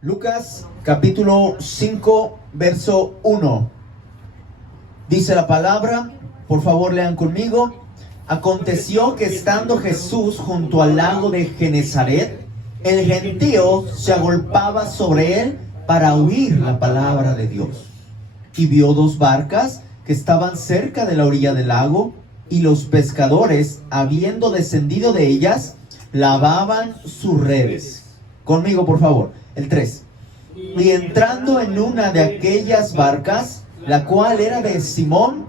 Lucas capítulo 5, verso 1. Dice la palabra, por favor lean conmigo. Aconteció que estando Jesús junto al lago de Genezaret, el gentío se agolpaba sobre él para oír la palabra de Dios. Y vio dos barcas que estaban cerca de la orilla del lago, y los pescadores, habiendo descendido de ellas, lavaban sus redes. Conmigo, por favor, el 3. Y entrando en una de aquellas barcas, la cual era de Simón,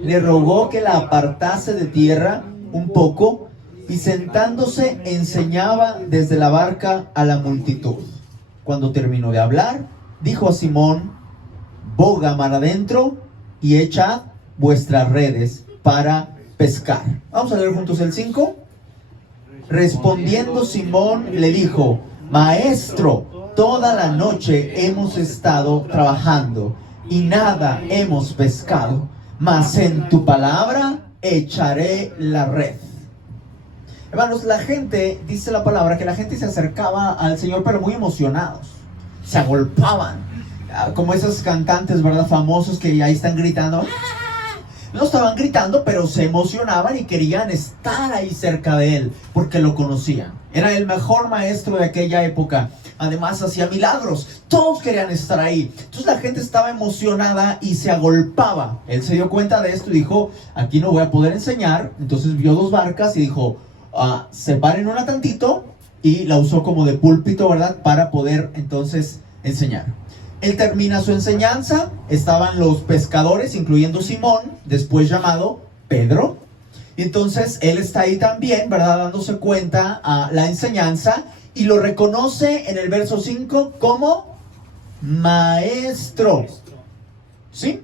le rogó que la apartase de tierra un poco, y sentándose enseñaba desde la barca a la multitud. Cuando terminó de hablar, dijo a Simón: boga mar adentro y echad vuestras redes para pescar. Vamos a leer juntos el 5. Respondiendo Simón le dijo: Maestro, toda la noche hemos estado trabajando y nada hemos pescado, mas en tu palabra echaré la red. Hermanos, la gente, dice la palabra, que la gente se acercaba al Señor pero muy emocionados, se agolpaban, como esos cantantes, ¿verdad?, famosos que ahí están gritando. No estaban gritando, pero se emocionaban y querían estar ahí cerca de él, porque lo conocían. Era el mejor maestro de aquella época. Además hacía milagros. Todos querían estar ahí. Entonces la gente estaba emocionada y se agolpaba. Él se dio cuenta de esto y dijo: aquí no voy a poder enseñar. Entonces vio dos barcas y dijo: separen una tantito, y la usó como de púlpito, ¿verdad?, para poder entonces enseñar. Él termina su enseñanza. Estaban los pescadores, incluyendo Simón, después llamado Pedro. Y entonces él está ahí también, ¿verdad?, dándose cuenta a la enseñanza, y lo reconoce en el verso 5 como maestro. ¿Sí?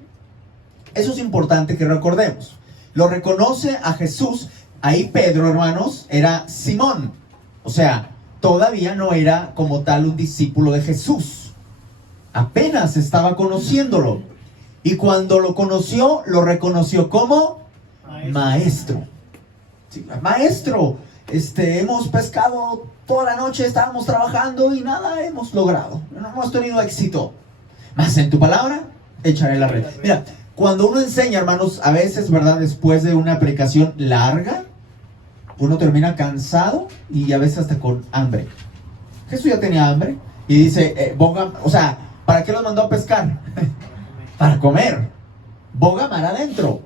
Eso es importante que recordemos. Lo reconoce a Jesús. Ahí Pedro, hermanos, era Simón. O sea, todavía no era como tal un discípulo de Jesús. Apenas estaba conociéndolo. Y cuando lo conoció, lo reconoció como maestro. Sí, maestro, hemos pescado toda la noche, estábamos trabajando y nada hemos logrado. No hemos tenido éxito. Mas en tu palabra echaré la red. Mira, cuando uno enseña, hermanos, a veces, ¿verdad?, después de una predicación larga, uno termina cansado y a veces hasta con hambre. Jesús ya tenía hambre y dice: ¿para qué los mandó a pescar? Para comer. Boga mar adentro.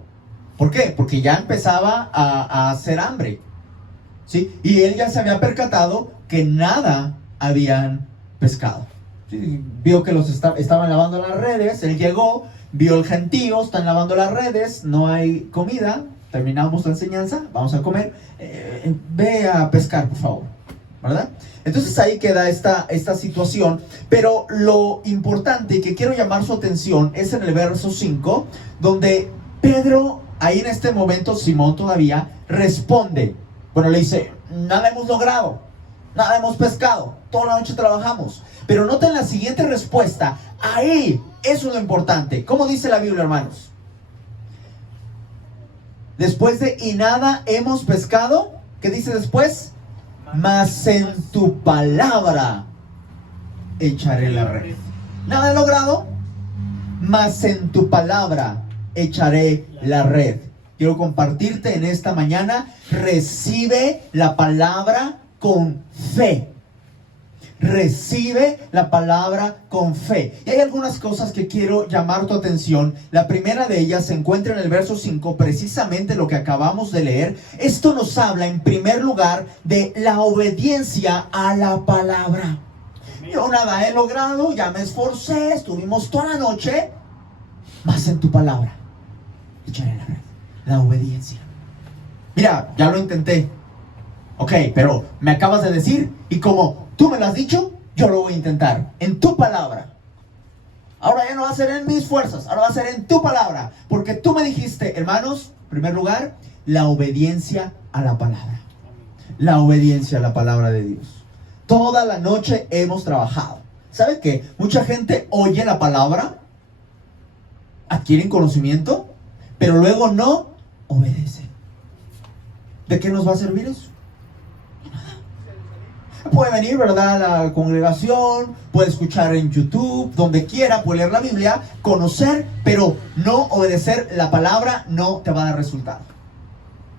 ¿Por qué? Porque ya empezaba a hacer hambre. ¿Sí? Y él ya se había percatado que nada habían pescado. ¿Sí? Vio que los estaban lavando las redes. Él llegó, vio el gentío, están lavando las redes, no hay comida. Terminamos la enseñanza, vamos a comer. Ve a pescar, por favor, ¿verdad? Entonces ahí queda esta situación. Pero lo importante que quiero llamar su atención es en el verso 5, donde Pedro, ahí en este momento, Simón todavía responde. Bueno, le dice: nada hemos logrado, nada hemos pescado, toda la noche trabajamos. Pero noten la siguiente respuesta. Ahí, eso es lo importante. ¿Cómo dice la Biblia, hermanos? Después de y nada hemos pescado, ¿qué dice después? Mas en tu palabra echaré la red. Nada he logrado, mas en tu palabra echaré la red. Quiero compartirte en esta mañana: recibe la palabra con fe. Recibe la palabra con fe. Y hay algunas cosas que quiero llamar tu atención. La primera de ellas se encuentra en el verso 5, precisamente lo que acabamos de leer. Esto nos habla en primer lugar de la obediencia a la palabra. Yo nada he logrado, ya me esforcé, estuvimos toda la noche, mas en tu palabra echaré la red. La obediencia. Mira, ya lo intenté. Ok, pero me acabas de decir, y como tú me lo has dicho, yo lo voy a intentar en tu palabra. Ahora ya no va a ser en mis fuerzas, ahora va a ser en tu palabra, porque tú me dijiste. Hermanos, en primer lugar, la obediencia a la palabra. La obediencia a la palabra de Dios. Toda la noche hemos trabajado. ¿Sabe qué? Mucha gente oye la palabra, adquieren conocimiento, pero luego no obedecen. ¿De qué nos va a servir eso? Puede venir, ¿verdad?, a la congregación, puede escuchar en YouTube, donde quiera, puede leer la Biblia, conocer, pero no obedecer la palabra no te va a dar resultado.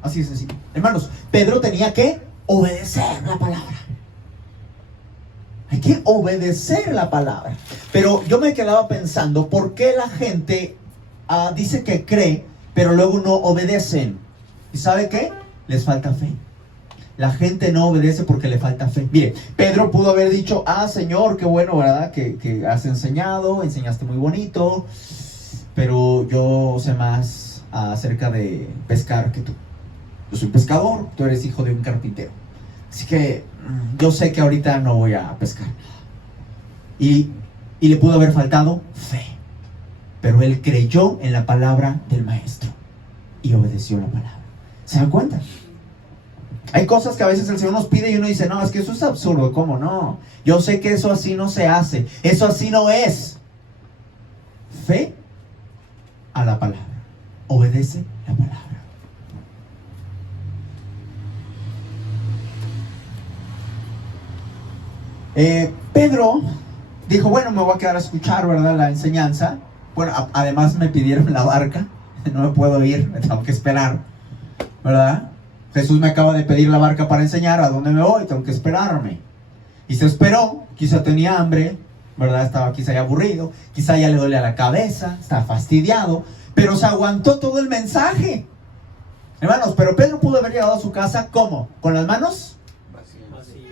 Así es sencillo. Hermanos, Pedro tenía que obedecer la palabra. Hay que obedecer la palabra. Pero yo me quedaba pensando, ¿por qué la gente dice que cree, pero luego no obedecen? ¿Y sabe qué? Les falta fe. La gente no obedece porque le falta fe. Mire, Pedro pudo haber dicho, Señor, qué bueno, ¿verdad? Que has enseñaste muy bonito, pero yo sé más acerca de pescar que tú. Yo soy pescador, tú eres hijo de un carpintero. Así que yo sé que ahorita no voy a pescar. Y le pudo haber faltado fe. Pero él creyó en la palabra del maestro y obedeció la palabra. ¿Se dan cuenta? Hay cosas que a veces el Señor nos pide y uno dice, no, es que eso es absurdo. ¿Cómo no? Yo sé que eso así no se hace. Eso así no es. Fe a la palabra. Obedece la palabra. Pedro dijo, bueno, me voy a quedar a escuchar, ¿verdad?, la enseñanza. Bueno, además me pidieron la barca. No me puedo ir, me tengo que esperar, ¿verdad? Jesús me acaba de pedir la barca para enseñar. ¿A dónde me voy? Tengo que esperarme. Y se esperó. Quizá tenía hambre, ¿verdad? Estaba quizá ya aburrido. Quizá ya le dolía la cabeza. Está fastidiado. Pero se aguantó todo el mensaje. Hermanos, pero Pedro pudo haber llegado a su casa, ¿cómo? ¿Con las manos?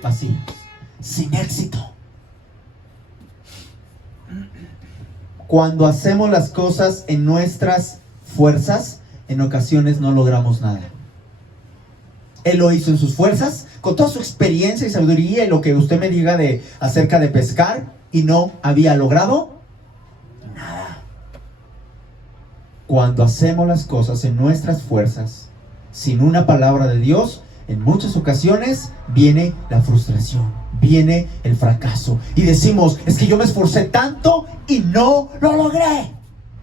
Vacías. Sin éxito. Cuando hacemos las cosas en nuestras fuerzas, en ocasiones no logramos nada. Él lo hizo en sus fuerzas, con toda su experiencia y sabiduría y lo que usted me diga acerca de pescar, y no había logrado nada. Cuando hacemos las cosas en nuestras fuerzas, sin una palabra de Dios, en muchas ocasiones viene la frustración, viene el fracaso. Y decimos, es que yo me esforcé tanto y no lo logré.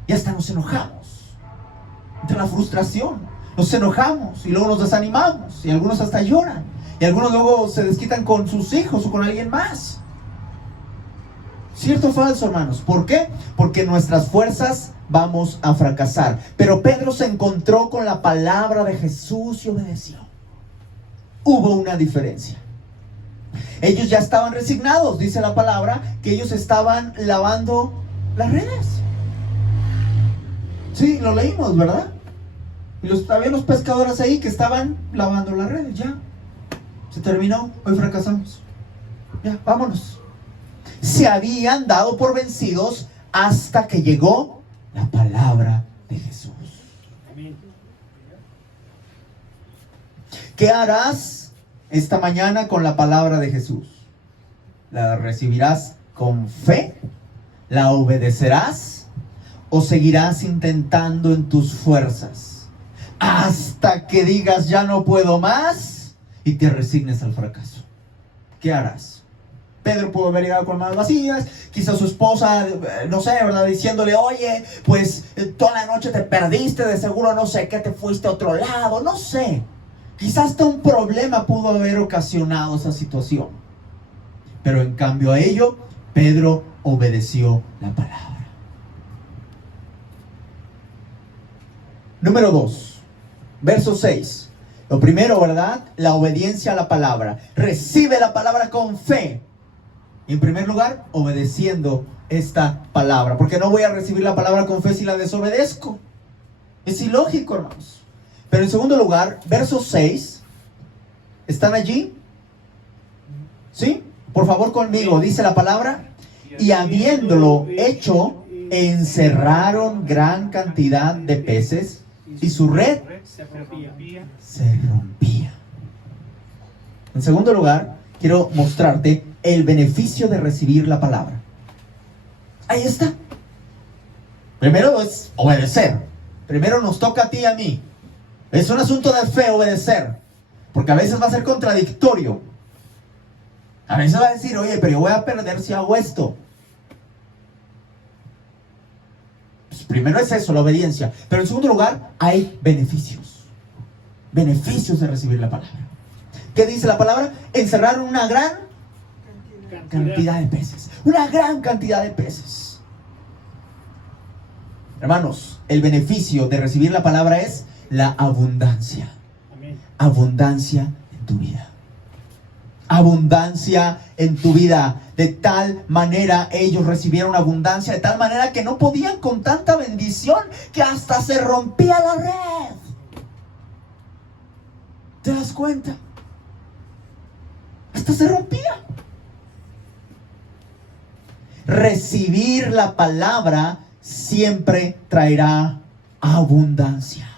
Y hasta nos enojamos. Entre la frustración. Nos enojamos y luego nos desanimamos y algunos hasta lloran y algunos luego se desquitan con sus hijos o con alguien más. ¿Cierto o falso, hermanos? ¿Por qué? Porque nuestras fuerzas vamos a fracasar. Pero Pedro se encontró con la palabra de Jesús y obedeció. Hubo una diferencia. Ellos ya estaban resignados, dice la palabra, que ellos estaban lavando las redes. Sí, lo leímos, ¿verdad? Y había los pescadores ahí que estaban lavando las redes. Ya, se terminó, hoy fracasamos. Ya, vámonos. Se habían dado por vencidos hasta que llegó la palabra de Jesús. ¿Qué harás esta mañana con la palabra de Jesús? ¿La recibirás con fe? ¿La obedecerás? ¿O seguirás intentando en tus fuerzas hasta que digas ya no puedo más y te resignes al fracaso? ¿Qué harás? Pedro pudo haber llegado con manos vacías, quizás su esposa, no sé, ¿verdad?, diciéndole, oye, pues toda la noche te perdiste, de seguro no sé qué, te fuiste a otro lado, no sé. Quizás hasta un problema pudo haber ocasionado esa situación. Pero en cambio a ello, Pedro obedeció la palabra. Número 2. Verso 6. Lo primero, ¿verdad? La obediencia a la palabra. Recibe la palabra con fe. Y en primer lugar, obedeciendo esta palabra. Porque no voy a recibir la palabra con fe si la desobedezco. Es ilógico, hermanos. Pero en segundo lugar, verso 6. ¿Están allí? ¿Sí? Por favor conmigo. Dice la palabra. Y habiéndolo hecho, encerraron gran cantidad de peces. Y su red se rompía. En segundo lugar, quiero mostrarte el beneficio de recibir la palabra. Ahí está. Primero es obedecer. Primero nos toca a ti y a mí. Es un asunto de fe obedecer. Porque a veces va a ser contradictorio. A veces va a decir, oye, pero yo voy a perder si hago esto. Primero es eso, la obediencia. Pero en segundo lugar, hay beneficios. Beneficios de recibir la palabra. ¿Qué dice la palabra? Encerraron una gran cantidad de peces. Una gran cantidad de peces. Hermanos, el beneficio de recibir la palabra es la abundancia. Amén. Abundancia en tu vida. Abundancia en tu vida. De tal manera ellos recibieron abundancia, de tal manera que no podían con tanta bendición que hasta se rompía la red. ¿Te das cuenta? Hasta se rompía. Recibir la palabra siempre traerá abundancia.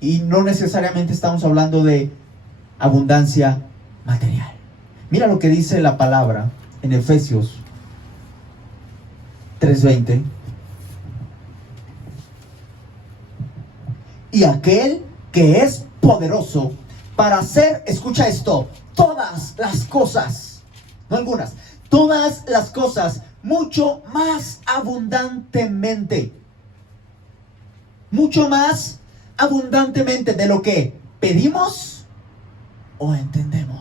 Y no necesariamente estamos hablando de abundancia material. Mira lo que dice la palabra en Efesios 3:20. Y aquel que es poderoso para hacer, escucha esto, todas las cosas, no algunas, todas las cosas, mucho más abundantemente de lo que pedimos o entendemos.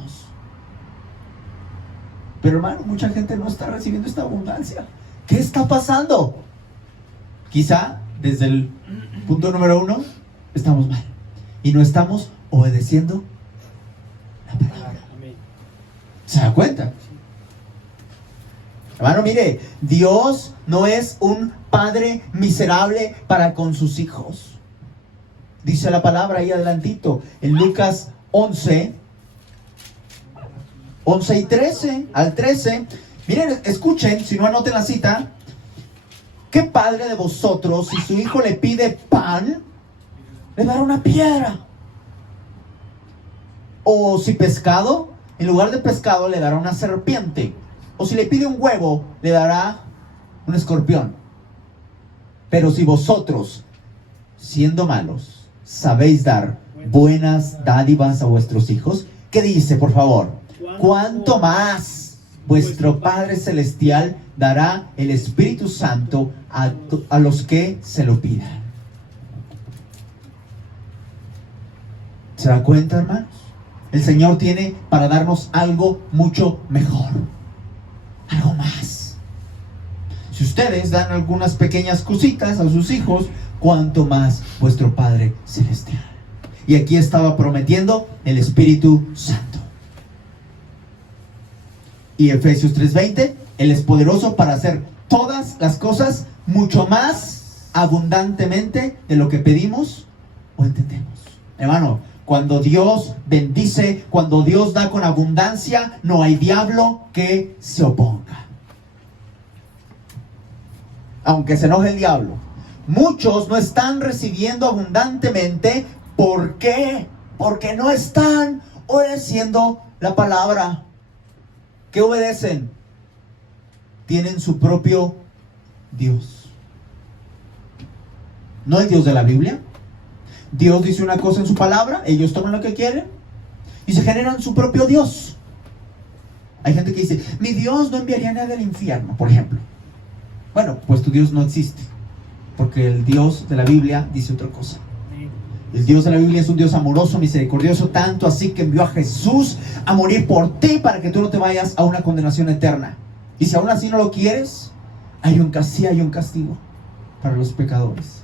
Pero hermano, mucha gente no está recibiendo esta abundancia. ¿Qué está pasando? Quizá desde el punto número 1 estamos mal y no estamos obedeciendo la palabra. ¿Se da cuenta? Hermano, mire, Dios no es un padre miserable para con sus hijos. Dice la palabra ahí adelantito, en Lucas 11 y 13, al 13. Miren, escuchen, si no anoten la cita. ¿Qué padre de vosotros, si su hijo le pide pan, le dará una piedra? O si pescado, en lugar de pescado le dará una serpiente. O si le pide un huevo, le dará un escorpión. Pero si vosotros, siendo malos, sabéis dar buenas dádivas a vuestros hijos, ¿qué dice, por favor? ¿Cuánto más vuestro Padre Celestial dará el Espíritu Santo a los que se lo pidan? ¿Se da cuenta, hermanos? El Señor tiene para darnos algo mucho mejor, algo más. Si ustedes dan algunas pequeñas cositas a sus hijos, cuánto más vuestro Padre Celestial. Y aquí estaba prometiendo el Espíritu Santo. Y Efesios 3:20, Él es poderoso para hacer todas las cosas mucho más abundantemente de lo que pedimos o entendemos. Hermano, cuando Dios bendice, cuando Dios da con abundancia, no hay diablo que se oponga. Aunque se enoje el diablo. Muchos no están recibiendo abundantemente. ¿Por qué? Porque no están obedeciendo la palabra. ¿Qué obedecen? Tienen su propio Dios. ¿No el Dios de la Biblia? Dios dice una cosa en su palabra, ellos toman lo que quieren y se generan su propio Dios. Hay gente que dice, mi Dios no enviaría a nadie al infierno, por ejemplo. Bueno, pues tu Dios no existe, porque el Dios de la Biblia dice otra cosa. El Dios de la Biblia es un Dios amoroso, misericordioso, tanto así que envió a Jesús a morir por ti para que tú no te vayas a una condenación eterna. Y si aún así no lo quieres, hay un castigo para los pecadores.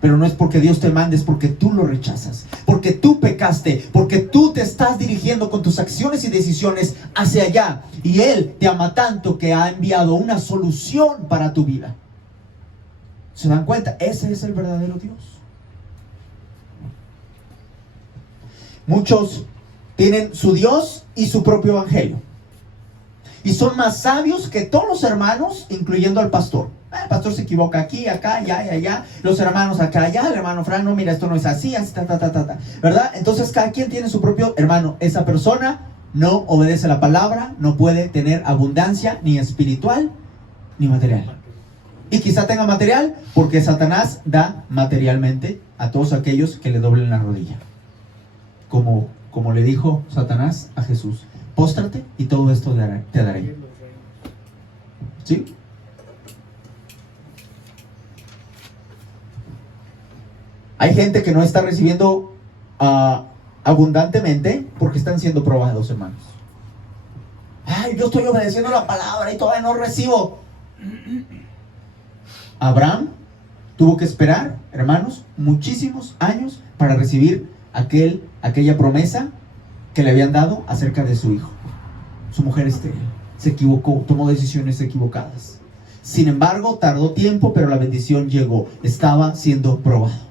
Pero no es porque Dios te mande, es porque tú lo rechazas, porque tú pecaste, porque tú te estás dirigiendo con tus acciones y decisiones hacia allá. Y Él te ama tanto que ha enviado una solución para tu vida. ¿Se dan cuenta? Ese es el verdadero Dios. Muchos tienen su Dios y su propio evangelio. Y son más sabios que todos los hermanos, incluyendo al pastor. El pastor se equivoca aquí, acá, allá y allá. Los hermanos acá, allá. El hermano Fran, no, mira, esto no es así, así, ¿verdad? Entonces cada quien tiene su propio hermano. Esa persona no obedece la palabra, no puede tener abundancia ni espiritual ni material. Y quizá tenga material porque Satanás da materialmente a todos aquellos que le doblen la rodilla. Como le dijo Satanás a Jesús, póstrate y todo esto te daré. ¿Sí? Hay gente que no está recibiendo abundantemente porque están siendo probados, hermanos. ay, yo estoy obedeciendo la palabra y todavía no recibo. Abraham tuvo que esperar, hermanos, muchísimos años para recibir aquella promesa que le habían dado acerca de su hijo. Su mujer estéril se equivocó, tomó decisiones equivocadas. Sin embargo, tardó tiempo, pero la bendición llegó. Estaba siendo probado.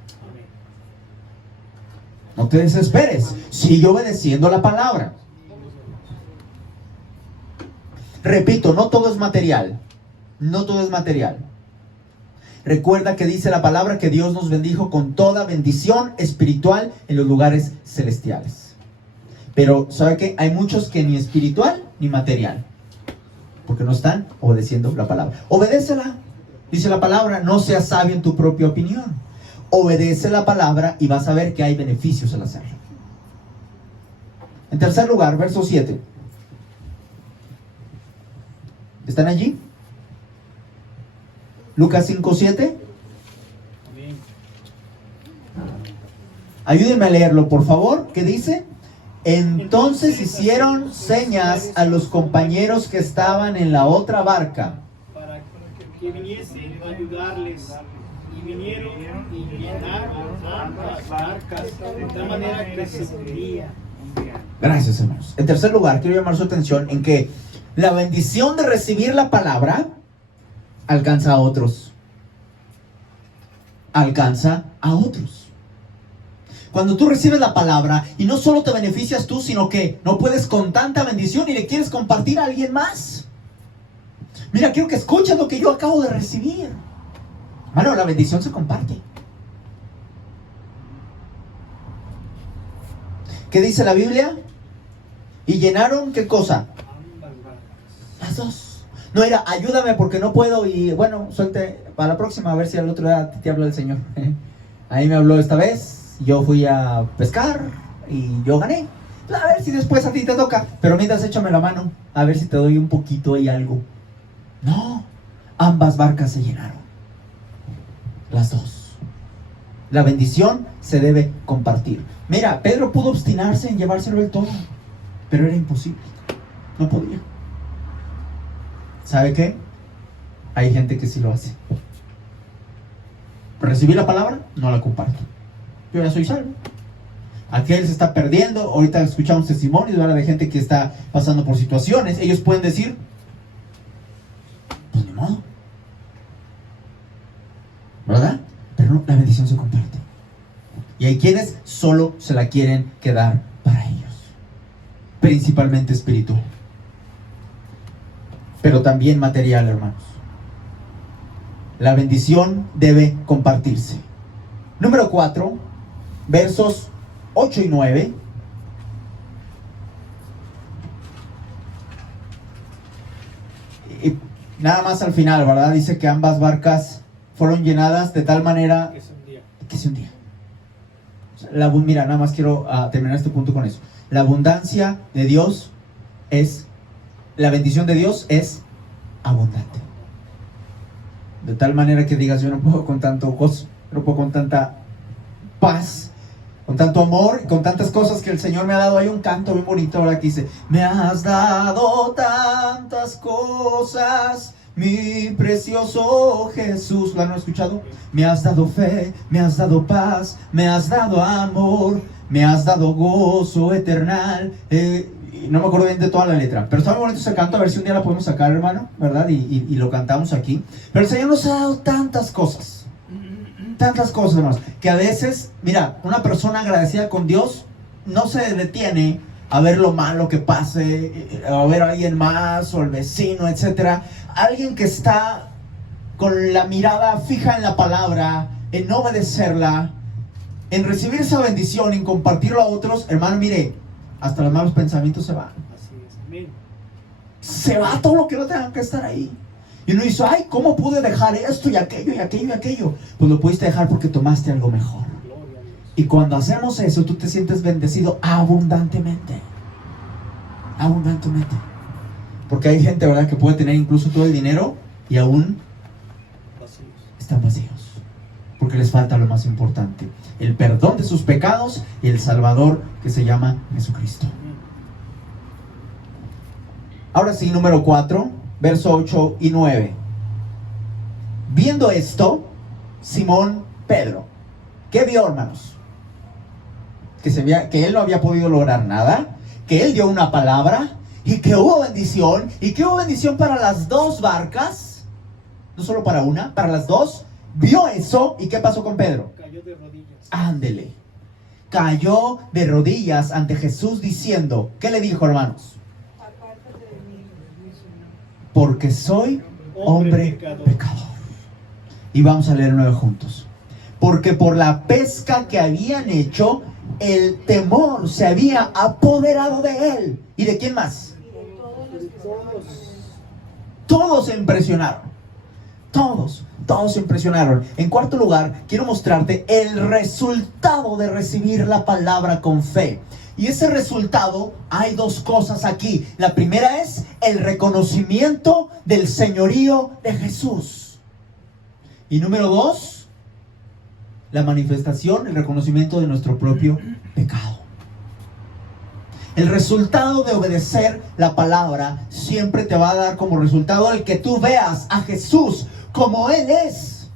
No te desesperes, sigue obedeciendo la palabra. Repito, no todo es material. No todo es material. Recuerda que dice la palabra que Dios nos bendijo con toda bendición espiritual en los lugares celestiales. Pero, ¿sabe qué? Hay muchos que ni espiritual ni material, porque no están obedeciendo la palabra. Obedécela. Dice la palabra, no seas sabio en tu propia opinión. Obedece la palabra y vas a ver que hay beneficios al hacerlo. En tercer lugar, verso 7. ¿Están allí? Lucas 5:7. Ayúdenme a leerlo, por favor. ¿Qué dice? Entonces hicieron señas a los compañeros que estaban en la otra barca para que viniesen a ayudarles. Y vinieron y llenaron ambas barcas de tal manera que se hundían. Gracias, hermanos. En tercer lugar, quiero llamar su atención en que la bendición de recibir la palabra alcanza a otros. Alcanza a otros. Cuando tú recibes la palabra y no solo te beneficias tú, sino que no puedes con tanta bendición y le quieres compartir a alguien más. Mira, quiero que escuches lo que yo acabo de recibir. Bueno, la bendición se comparte. ¿Qué dice la Biblia? Y llenaron, ¿qué cosa? Las dos. No era, ayúdame porque no puedo y bueno, suelte para la próxima a ver si al otro día te habla el Señor. Ahí me habló esta vez. Yo fui a pescar y yo gané. A ver si después a ti te toca. Pero mientras échame la mano, a ver si te doy un poquito y algo. No, ambas barcas se llenaron. Las dos. La bendición se debe compartir. Mira, Pedro pudo obstinarse en llevárselo del todo, pero era imposible. No podía. ¿Sabe qué? Hay gente que sí lo hace. Recibí la palabra, no la comparto. Yo ya soy salvo. Aquel se está perdiendo. Ahorita escuchamos testimonios, ¿verdad?, de gente que está pasando por situaciones. Ellos pueden decir, pues ni modo, ¿verdad? Pero no, la bendición se comparte. Y hay quienes solo se la quieren quedar para ellos, principalmente espiritual, pero también material, hermanos. La bendición debe compartirse. Número 4, versos 8 y 9. Y nada más al final, ¿verdad? Dice que ambas barcas fueron llenadas de tal manera que se hundía. Mira, nada más quiero terminar este punto con eso. La abundancia de Dios la bendición de Dios es abundante. De tal manera que digas, yo no puedo con tanto gozo, no puedo con tanta paz, con tanto amor, con tantas cosas que el Señor me ha dado. Hay un canto bien bonito ahora que dice, me has dado tantas cosas, mi precioso Jesús. ¿Lo han escuchado? Me has dado fe, me has dado paz, me has dado amor, me has dado gozo eternal. No me acuerdo bien de toda la letra, pero está muy bonito ese canto. A ver si un día la podemos sacar, hermano, ¿verdad? Y lo cantamos aquí. Pero el Señor nos ha dado tantas cosas, hermanos, que a veces, mira, una persona agradecida con Dios no se detiene a ver lo malo que pase, a ver a alguien más, o el vecino, etcétera. Alguien que está con la mirada fija en la palabra, en obedecerla, en recibir esa bendición, en compartirlo a otros, hermano, mire, hasta los malos pensamientos se van. Así es, amén. Se va todo lo que no tenga que estar ahí. Y uno dice, ay, ¿cómo pude dejar esto y aquello y aquello y aquello? Pues lo pudiste dejar porque tomaste algo mejor. Y cuando hacemos eso, tú te sientes bendecido abundantemente. Abundantemente. Porque hay gente, ¿verdad?, que puede tener incluso todo el dinero y aún están vacíos. Porque les falta lo más importante: el perdón de sus pecados y el Salvador que se llama Jesucristo. Ahora sí, número 4, verso 8 y 9. Viendo esto, Simón Pedro, ¿qué vio, hermanos? Que él no había podido lograr nada, que él dio una palabra y que hubo bendición, y que hubo bendición para las dos barcas, no solo para una, para las dos. Vio eso, ¿y qué pasó con Pedro? Cayó de rodillas. Ándele. Cayó de rodillas ante Jesús diciendo, ¿qué le dijo, hermanos? Apártate de mí, Señor. Porque soy hombre pecador. Y vamos a leer 9 juntos. Porque por la pesca que habían hecho, el temor se había apoderado de él. ¿Y de quién más? Y de todos los que estaban con él. Todos se impresionaron. Todos se impresionaron. En cuarto lugar, quiero mostrarte el resultado de recibir la palabra con fe. Y ese resultado, hay dos cosas aquí. La primera es el reconocimiento del señorío de Jesús. Y número 2, la manifestación, el reconocimiento de nuestro propio pecado. El resultado de obedecer la palabra siempre te va a dar como resultado el que tú veas a Jesús como Él es.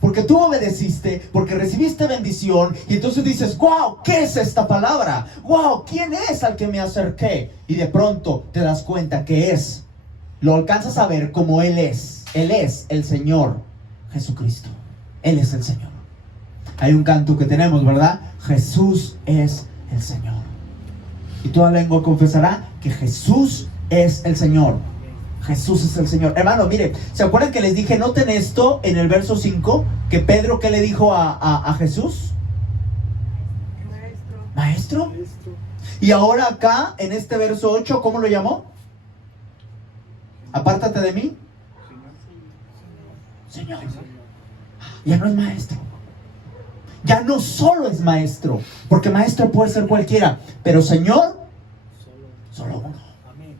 Porque tú obedeciste, porque recibiste bendición, y entonces dices, wow, ¿qué es esta palabra? Wow, ¿quién es al que me acerqué? Y de pronto te das cuenta que es, lo alcanzas a ver como Él es. Él es el Señor Jesucristo. Él es el Señor. Hay un canto que tenemos, ¿verdad? Jesús es el Señor. Y toda lengua confesará que Jesús es el Señor. Jesús es el Señor. Hermano, mire, ¿se acuerdan que les dije, noten esto en el verso 5? Que Pedro, ¿qué le dijo a Jesús? Maestro. Y ahora acá, en este verso 8, ¿cómo lo llamó? Apártate de mí, Señor. Ya no es maestro. Ya no solo es maestro, porque maestro puede ser cualquiera, pero Señor, solo uno. Amén.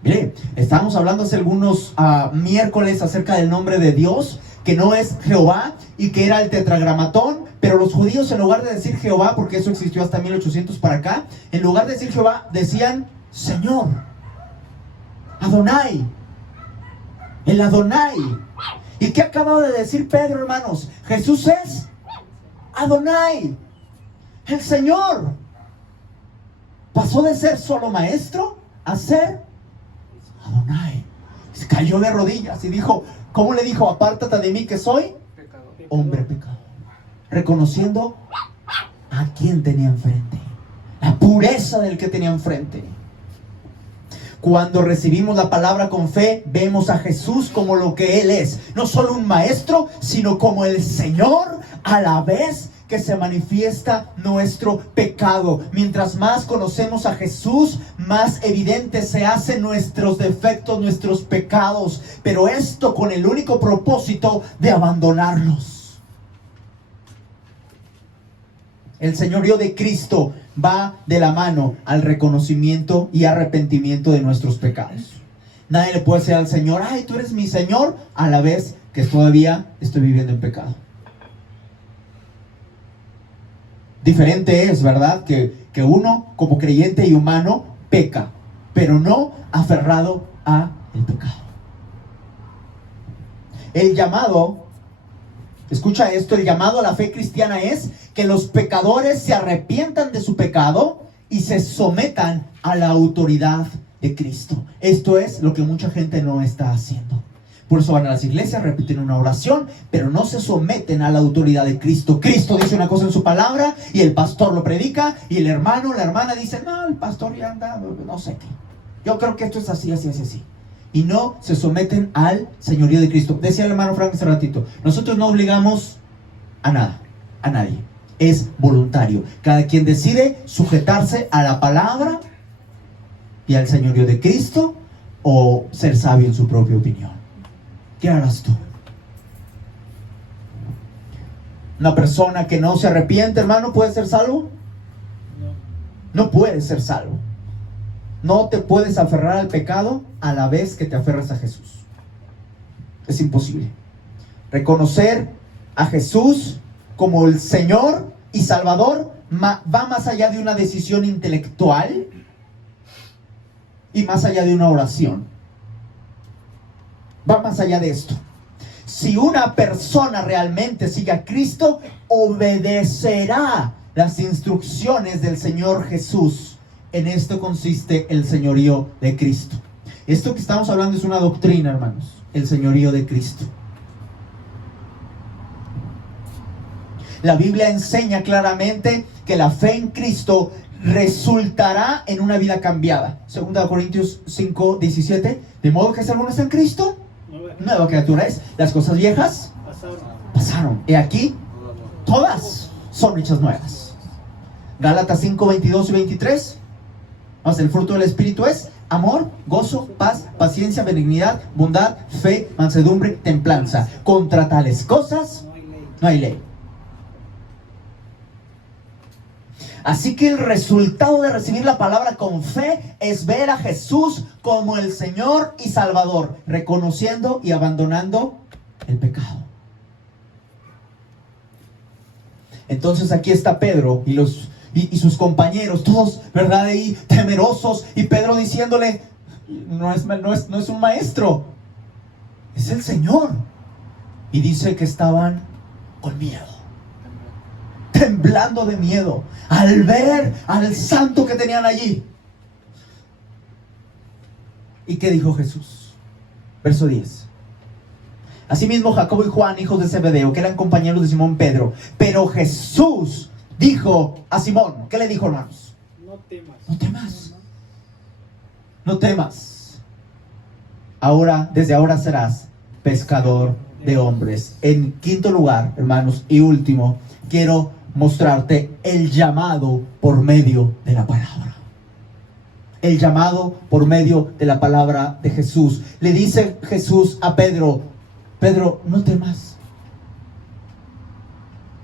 Mire, estábamos hablando hace algunos miércoles acerca del nombre de Dios, que no es Jehová y que era el tetragramatón, pero los judíos, en lugar de decir Jehová, porque eso existió hasta 1800 para acá, en lugar de decir Jehová, decían Señor, Adonai, el Adonai. ¿Y qué acaba de decir Pedro, hermanos? Jesús es Adonai, el Señor. Pasó de ser solo maestro a ser Adonai. Se cayó de rodillas y dijo, ¿cómo le dijo? Apártate de mí que soy hombre pecador. Reconociendo a quien tenía enfrente, la pureza del que tenía enfrente. Cuando recibimos la palabra con fe, vemos a Jesús como lo que Él es. No solo un maestro, sino como el Señor, a la vez que se manifiesta nuestro pecado. Mientras más conocemos a Jesús, más evidentes se hacen nuestros defectos, nuestros pecados. Pero esto con el único propósito de abandonarlos. El señorío de Cristo va de la mano al reconocimiento y arrepentimiento de nuestros pecados. Nadie le puede decir al Señor, ay, tú eres mi Señor, a la vez que todavía estoy viviendo en pecado. Diferente es, ¿verdad? Que uno, como creyente y humano, peca, pero no aferrado a el pecado. El llamado, escucha esto, el llamado a la fe cristiana es que los pecadores se arrepientan de su pecado y se sometan a la autoridad de Cristo. Esto es lo que mucha gente no está haciendo. Por eso van a las iglesias, repiten una oración, pero no se someten a la autoridad de Cristo. Cristo dice una cosa en su palabra y el pastor lo predica y el hermano, la hermana dice, no, el pastor ya anda, no sé qué. Yo creo que esto es así, así, así, así. Y no se someten al señorío de Cristo. Decía el hermano Frank hace ratito, nosotros no obligamos a nada, a nadie. Es voluntario. Cada quien decide sujetarse a la palabra y al señorío de Cristo o ser sabio en su propia opinión. ¿Qué harás tú? Una persona que no se arrepiente, hermano, ¿puede ser salvo? No puede ser salvo. No te puedes aferrar al pecado a la vez que te aferras a Jesús. Es imposible. Reconocer a Jesús como el Señor y Salvador va más allá de una decisión intelectual y más allá de una oración. Va más allá de esto. Si una persona realmente sigue a Cristo, obedecerá las instrucciones del Señor Jesús. En esto consiste el señorío de Cristo. Esto que estamos hablando es una doctrina, hermanos. El señorío de Cristo. La Biblia enseña claramente que la fe en Cristo resultará en una vida cambiada. 2 Corintios 5:17. De modo que si alguno está en Cristo, nueva criatura es. Las cosas viejas pasaron. Y aquí, todas son hechas nuevas. Gálatas 5:22 y 23. Más el fruto del Espíritu es amor, gozo, paz, paciencia, benignidad, bondad, fe, mansedumbre, templanza. Contra tales cosas no hay ley. Así que el resultado de recibir la palabra con fe es ver a Jesús como el Señor y Salvador, reconociendo y abandonando el pecado. Entonces aquí está Pedro y sus compañeros, todos, ¿verdad? Ahí temerosos, y Pedro diciéndole, no es un maestro, es el Señor. Y dice que estaban con miedo, temblando de miedo al ver al santo que tenían allí. ¿Y qué dijo Jesús? Verso 10. Asimismo Jacobo y Juan, hijos de Zebedeo, que eran compañeros de Simón Pedro. Pero Jesús dijo a Simón, ¿qué le dijo, hermanos? No temas. No temas. No temas. Ahora, desde ahora serás pescador de hombres. En quinto lugar, hermanos, y último, quiero mostrarte el llamado por medio de la palabra. El llamado por medio de la palabra de Jesús. Le dice Jesús a Pedro, Pedro, no temas.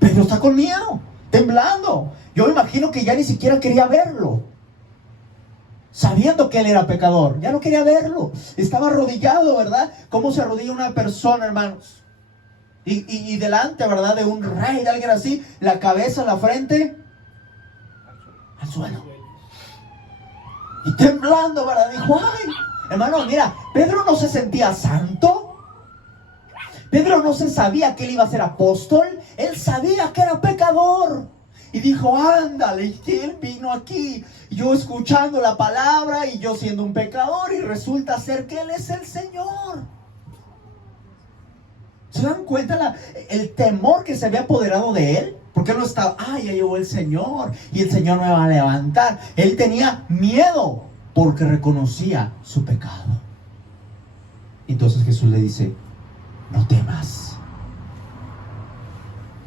Pedro está con miedo, temblando. Yo me imagino que ya ni siquiera quería verlo. Sabiendo que él era pecador, ya no quería verlo. Estaba arrodillado, ¿verdad? ¿Cómo se arrodilla una persona, hermanos? Y delante, ¿verdad? De un rey, de alguien así, la cabeza, la frente al suelo. Y temblando, ¿verdad? Dijo, ay, hermano, mira, Pedro no se sentía santo. Pedro no se sabía que él iba a ser apóstol. Él sabía que era pecador. Y dijo, ándale, que él vino aquí, yo escuchando la palabra y yo siendo un pecador, y resulta ser que él es el Señor. ¿Se dan cuenta el temor que se había apoderado de él? Porque él no estaba, ay, ya llegó el Señor y el Señor me va a levantar. Él tenía miedo porque reconocía su pecado. Entonces Jesús le dice, no temas.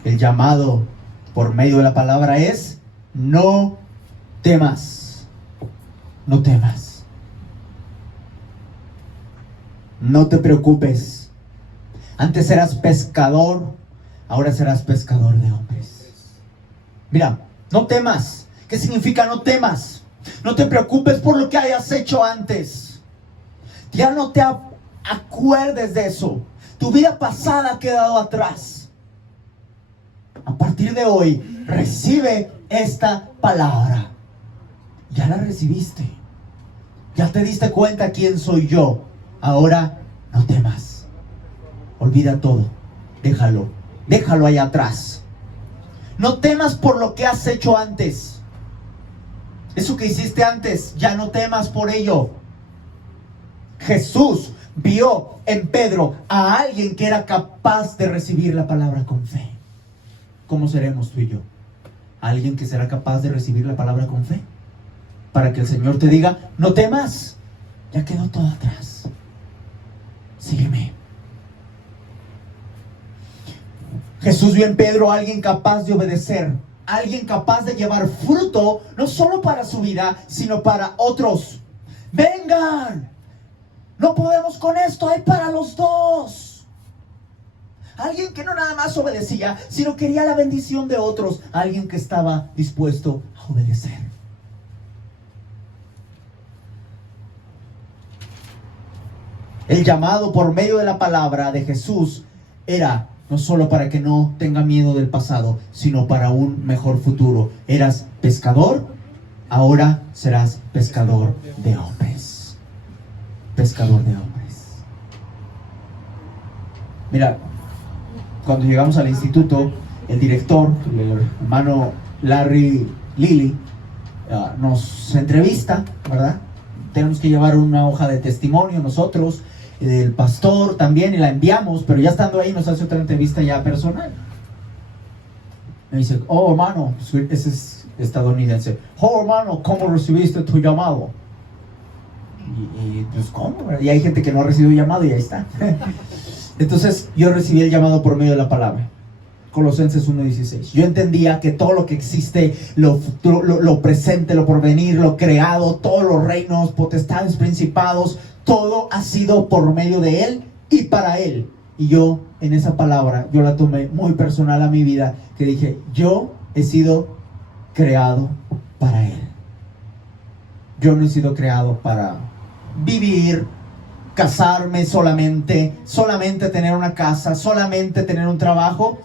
El llamado por medio de la palabra es, no temas. No temas. No te preocupes. Antes eras pescador, ahora serás pescador de hombres. Mira, no temas. ¿Qué significa no temas? No te preocupes por lo que hayas hecho antes. Ya no te acuerdes de eso. Tu vida pasada ha quedado atrás. A partir de hoy, recibe esta palabra. Ya la recibiste. Ya te diste cuenta quién soy yo. Ahora no temas. Olvida todo. Déjalo allá atrás. No temas por lo que has hecho antes. Eso que hiciste antes, ya no temas por ello. Jesús vio en Pedro a alguien que era capaz de recibir la palabra con fe. ¿Cómo seremos tú y yo? ¿Alguien que será capaz de recibir la palabra con fe? Para que el Señor te diga, no temas, ya quedó todo atrás. Sígueme. Jesús vio en Pedro a alguien capaz de obedecer, alguien capaz de llevar fruto, no solo para su vida, sino para otros. ¡Vengan! No podemos con esto, hay para los dos. Alguien que no nada más obedecía, sino quería la bendición de otros. Alguien que estaba dispuesto a obedecer. El llamado por medio de la palabra de Jesús era no solo para que no tenga miedo del pasado, sino para un mejor futuro. Eras pescador, ahora serás pescador de hombres. Pescador de hombres. Mira, cuando llegamos al instituto, el director, el hermano Larry Lilly, nos entrevista, ¿verdad? Tenemos que llevar una hoja de testimonio nosotros, el pastor también, y la enviamos, pero ya estando ahí nos hace otra entrevista ya personal. Me dice, oh hermano, ese es estadounidense, oh hermano, ¿cómo recibiste tu llamado? Y pues ¿cómo? Y hay gente que no ha recibido llamado y ahí está. Entonces yo recibí el llamado por medio de la palabra. Colosenses 1:16. Yo entendía que todo lo que existe, lo presente, lo porvenir, lo creado, todos los reinos, potestades, principados, todo ha sido por medio de Él y para Él. Y yo, en esa palabra, yo la tomé muy personal a mi vida, que dije, yo he sido creado para Él. Yo no he sido creado para vivir, casarme solamente tener una casa, solamente tener un trabajo,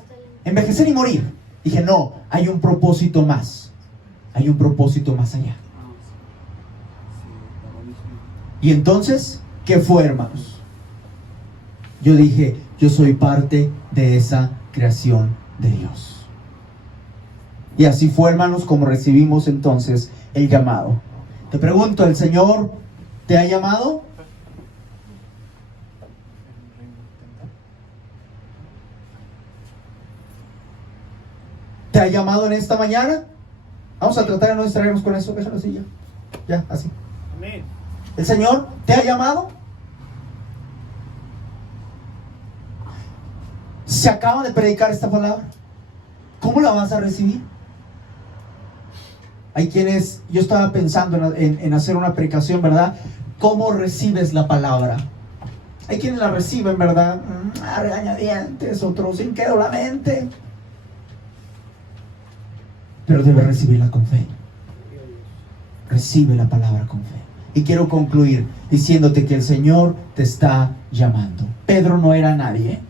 envejecer y morir. Dije, no, hay un propósito más. Hay un propósito más allá. Y entonces, ¿qué fue, hermanos? Yo dije, yo soy parte de esa creación de Dios. Y así fue, hermanos, como recibimos entonces el llamado. Te pregunto, ¿el Señor te ha llamado? ¿Te ha llamado en esta mañana? Vamos a tratar de no distraernos con eso. Déjalo así ya, así. Amén. ¿El Señor te ha llamado? Se acaba de predicar esta palabra. ¿Cómo la vas a recibir? Hay quienes, yo estaba pensando en hacer una predicación, ¿verdad? ¿Cómo recibes la palabra? Hay quienes la reciben, ¿verdad? A regañadientes, otros incrédulamente. Pero debes recibirla con fe. Recibe la palabra con fe. Y quiero concluir diciéndote que el Señor te está llamando. Pedro no era nadie.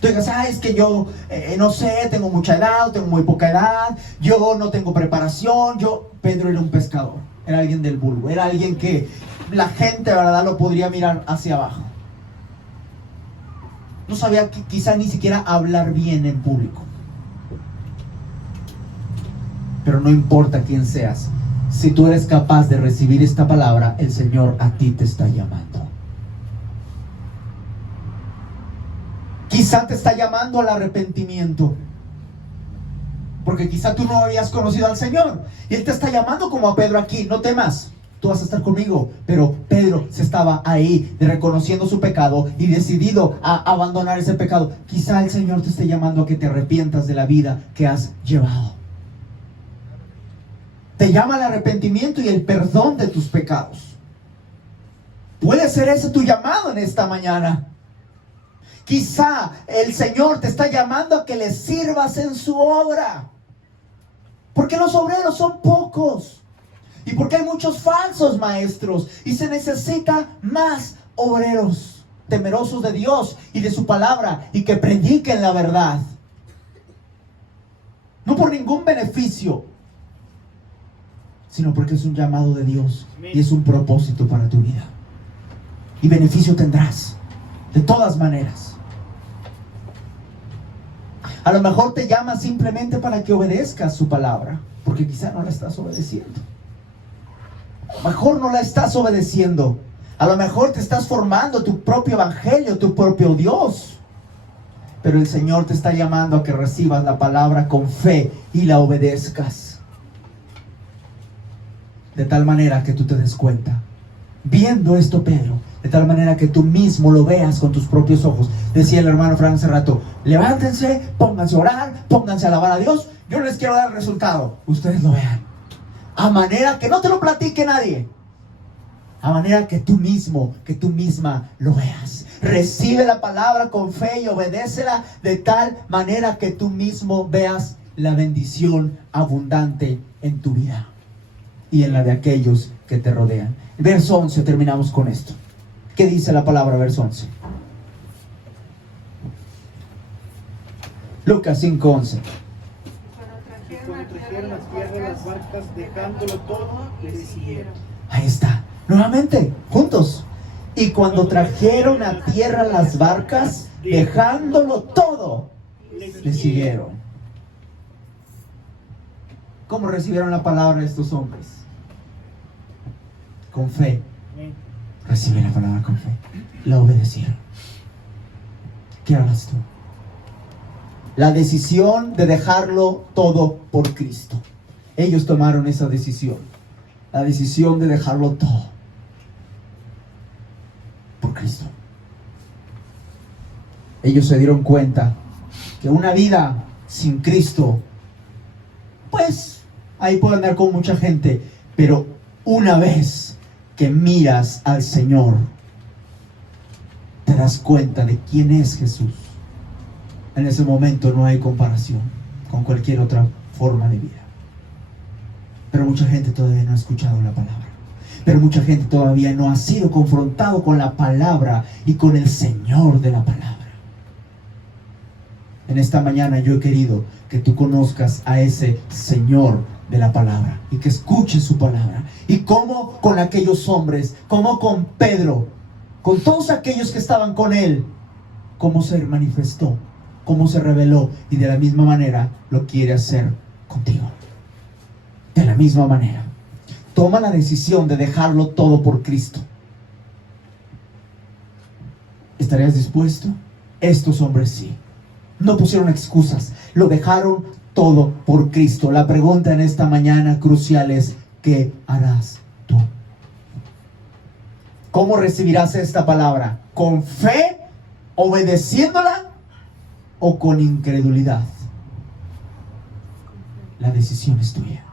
Tú digas, es que yo no sé, tengo mucha edad, tengo muy poca edad, yo no tengo preparación. Pedro era un pescador, era alguien del vulgo, era alguien que la gente, ¿verdad?, lo podría mirar hacia abajo. No sabía quizá ni siquiera hablar bien en público. Pero no importa quién seas, si tú eres capaz de recibir esta palabra, el Señor a ti te está llamando. Quizá te está llamando al arrepentimiento, porque quizá tú no habías conocido al Señor, y Él te está llamando como a Pedro aquí. No temas, tú vas a estar conmigo. Pero Pedro se estaba ahí, reconociendo su pecado y decidido a abandonar ese pecado. Quizá el Señor te esté llamando a que te arrepientas de la vida que has llevado. Te llama al arrepentimiento y el perdón de tus pecados. Puede ser ese tu llamado en esta mañana. Quizá el Señor te está llamando a que le sirvas en su obra, porque los obreros son pocos y porque hay muchos falsos maestros, y se necesita más obreros temerosos de Dios y de su palabra, y que prediquen la verdad, no por ningún beneficio, sino porque es un llamado de Dios y es un propósito para tu vida, y beneficio tendrás de todas maneras. A lo mejor te llama simplemente para que obedezcas su palabra, porque quizá no la estás obedeciendo. A lo mejor no la estás obedeciendo. A lo mejor te estás formando tu propio evangelio, tu propio Dios. Pero el Señor te está llamando a que recibas la palabra con fe y la obedezcas. De tal manera que tú te des cuenta. Viendo esto, Pedro, de tal manera que tú mismo lo veas con tus propios ojos. Decía el hermano Fran hace rato, levántense, pónganse a orar, pónganse a alabar a Dios. Yo no les quiero dar el resultado, ustedes lo vean. A manera que no te lo platique nadie. A manera que tú mismo, que tú misma lo veas. Recibe la palabra con fe y obedécela de tal manera que tú mismo veas la bendición abundante en tu vida y en la de aquellos que te rodean. Verso 11, terminamos con esto. ¿Qué dice la palabra, verso 11? Lucas 5:11. Cuando trajeron a tierra las barcas, dejándolo todo, le siguieron. Ahí está. Nuevamente, juntos. Y cuando trajeron a tierra las barcas, dejándolo todo, le siguieron. ¿Cómo recibieron la palabra de estos hombres? Con fe. Amén. Recibieron la palabra con fe. La obedecieron. ¿Qué harás tú? La decisión de dejarlo todo por Cristo. Ellos tomaron esa decisión. La decisión de dejarlo todo por Cristo. Ellos se dieron cuenta que una vida sin Cristo, pues ahí puede andar con mucha gente, pero una vez que miras al Señor, te das cuenta de quién es Jesús. En ese momento no hay comparación con cualquier otra forma de vida. Pero mucha gente todavía no ha escuchado la palabra. Pero mucha gente todavía no ha sido confrontado con la palabra y con el Señor de la palabra. En esta mañana yo he querido que tú conozcas a ese Señor de la palabra y que escuches su palabra. Y cómo con aquellos hombres, como con Pedro, con todos aquellos que estaban con él, cómo se manifestó, cómo se reveló, y de la misma manera lo quiere hacer contigo. De la misma manera. Toma la decisión de dejarlo todo por Cristo. ¿Estarías dispuesto? Estos hombres sí. No pusieron excusas. Lo dejaron todo por Cristo. La pregunta en esta mañana crucial es: ¿qué harás tú? ¿Cómo recibirás esta palabra? ¿Con fe, obedeciéndola, o con incredulidad? La decisión es tuya.